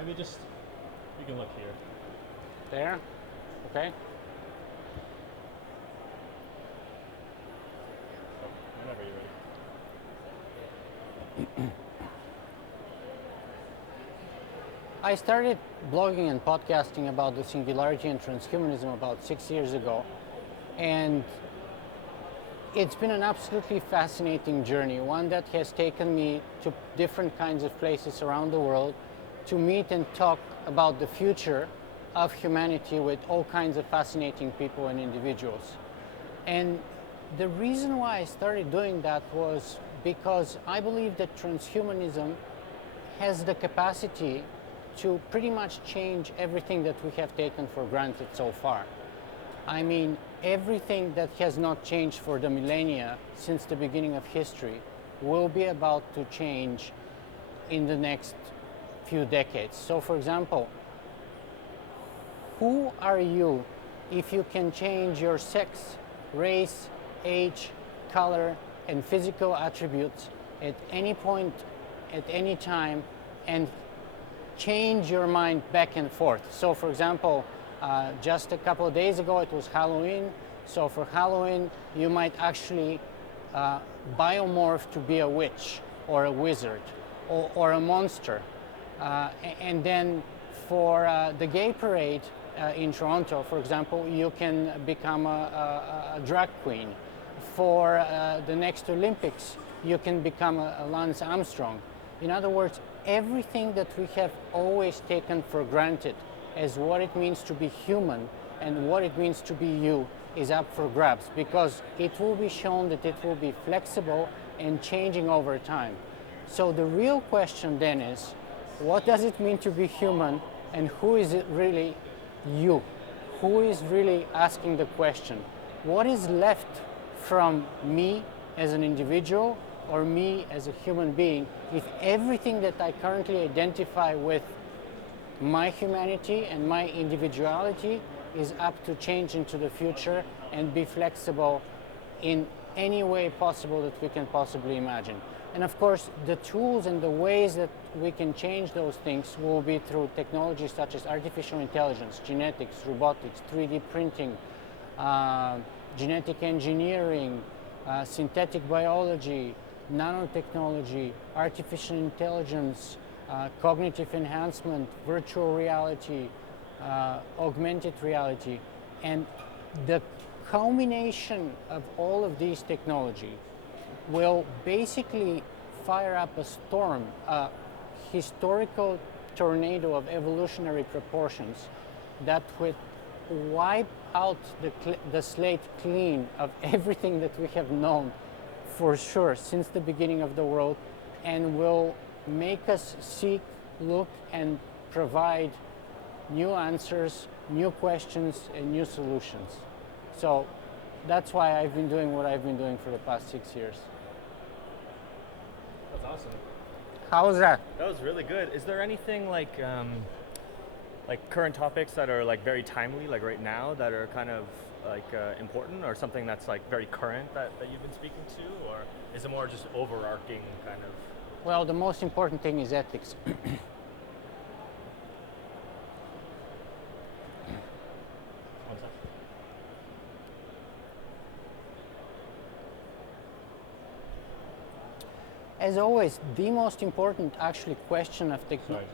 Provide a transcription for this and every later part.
maybe just, you can look here. There? Okay. So, whenever you're ready. I started blogging and podcasting about the singularity and transhumanism about 6 years ago, and it's been an absolutely fascinating journey, one that has taken me to different kinds of places around the world to meet and talk about the future of humanity with all kinds of fascinating people and individuals. And the reason why I started doing that was because I believe that transhumanism has the capacity to pretty much change everything that we have taken for granted so far. I mean, everything that has not changed for the millennia since the beginning of history will be about to change in the next few decades. So for example, who are you if you can change your sex, race, age, color, and physical attributes at any point, at any time, and change your mind back and forth? So for example, just a couple of days ago it was Halloween, so for Halloween you might actually biomorph to be a witch or a wizard or a monster. And then for the gay parade in Toronto, for example, you can become a drag queen. For the next Olympics, you can become a Lance Armstrong. In other words, everything that we have always taken for granted as what it means to be human and what it means to be you is up for grabs, because it will be shown that it will be flexible and changing over time. So the real question then is, what does it mean to be human, and who is it really you? Who is really asking the question? What is left from me as an individual or me as a human being if everything that I currently identify with my humanity and my individuality is up to change into the future and be flexible in any way possible that we can possibly imagine? And of course, the tools and the ways that we can change those things will be through technologies such as artificial intelligence, genetics, robotics, 3D printing, genetic engineering, synthetic biology, nanotechnology, artificial intelligence, cognitive enhancement, virtual reality, augmented reality. And the culmination of all of these technology will basically fire up a storm, a historical tornado of evolutionary proportions that would wipe out the slate clean of everything that we have known for sure since the beginning of the world, and will make us seek, look, and provide new answers, new questions, and new solutions. So that's why I've been doing what I've been doing for the past 6 years. That's awesome. How was that? That was really good. Is there anything like current topics that are like very timely, like right now, that are kind of like important, or something that's like very current that you've been speaking to, or is it more just overarching kind of? Well, the most important thing is ethics. One sec. As always, the most important actually question of technology.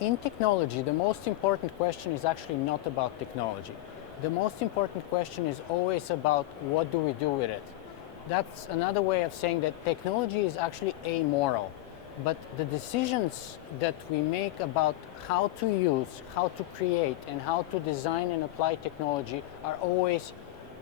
In technology, the most important question is actually not about technology. The most important question is always about what do we do with it. That's another way of saying that technology is actually amoral, but the decisions that we make about how to use, how to create, and how to design and apply technology are always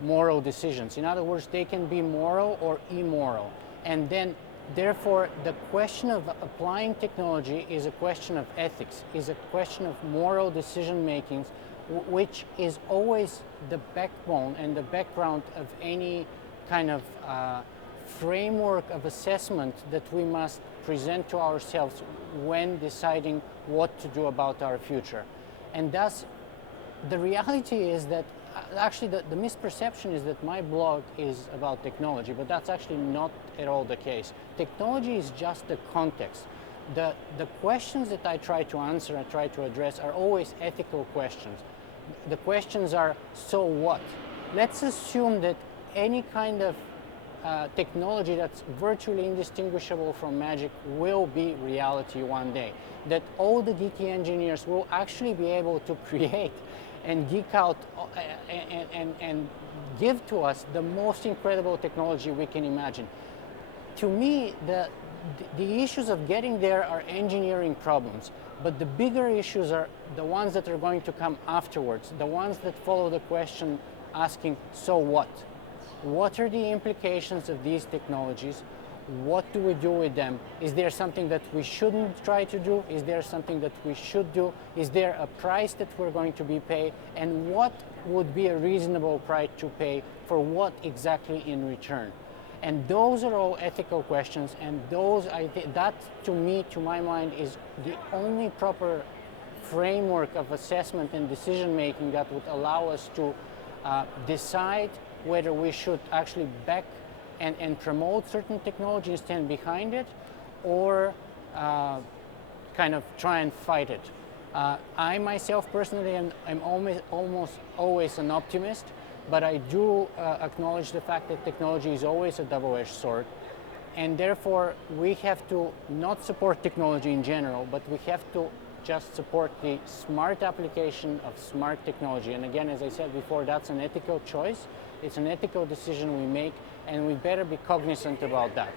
moral decisions. In other words, they can be moral or immoral. And then therefore, the question of applying technology is a question of ethics, is a question of moral decision making, which is always the backbone and the background of any kind of framework of assessment that we must present to ourselves when deciding what to do about our future. And thus, the reality is that actually, the misperception is that my blog is about technology, but that's actually not at all the case. Technology is just the context. The questions that I try to answer and try to address are always ethical questions. The questions are, so what? Let's assume that any kind of technology that's virtually indistinguishable from magic will be reality one day. That all the geeky engineers will actually be able to create and geek out and give to us the most incredible technology we can imagine. To me, the issues of getting there are engineering problems, but the bigger issues are the ones that are going to come afterwards, the ones that follow the question asking, so what? What are the implications of these technologies? What do we do with them? Is there something that we shouldn't try to do? Is there something that we should do? Is there a price that we're going to be paid? And what would be a reasonable price to pay for what exactly in return? And those are all ethical questions, and those, that to me, to my mind, is the only proper framework of assessment and decision making that would allow us to decide whether we should actually back and promote certain technology and stand behind it, or kind of try and fight it. I myself personally am almost always an optimist, but I do acknowledge the fact that technology is always a double-edged sword, and therefore we have to not support technology in general, but we have to just support the smart application of smart technology. And again, as I said before, that's an ethical choice. It's an ethical decision we make, and we better be cognizant about that.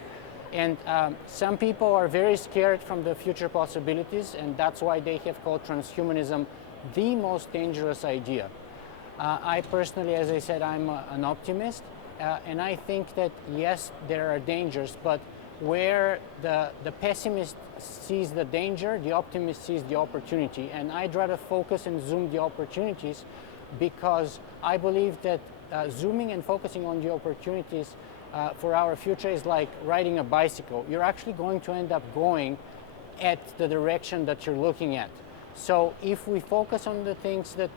And some people are very scared from the future possibilities, and that's why they have called transhumanism the most dangerous idea. I personally, as I said, I'm an optimist, and I think that yes, there are dangers, but where the pessimist sees the danger, the optimist sees the opportunity. And I'd rather focus and zoom the opportunities, because I believe that zooming and focusing on the opportunities for our future is like riding a bicycle. You're actually going to end up going at the direction that you're looking at. So if we focus on the things that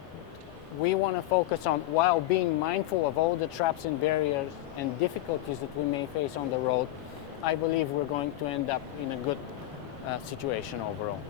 we want to focus on while being mindful of all the traps and barriers and difficulties that we may face on the road, I believe we're going to end up in a good situation overall.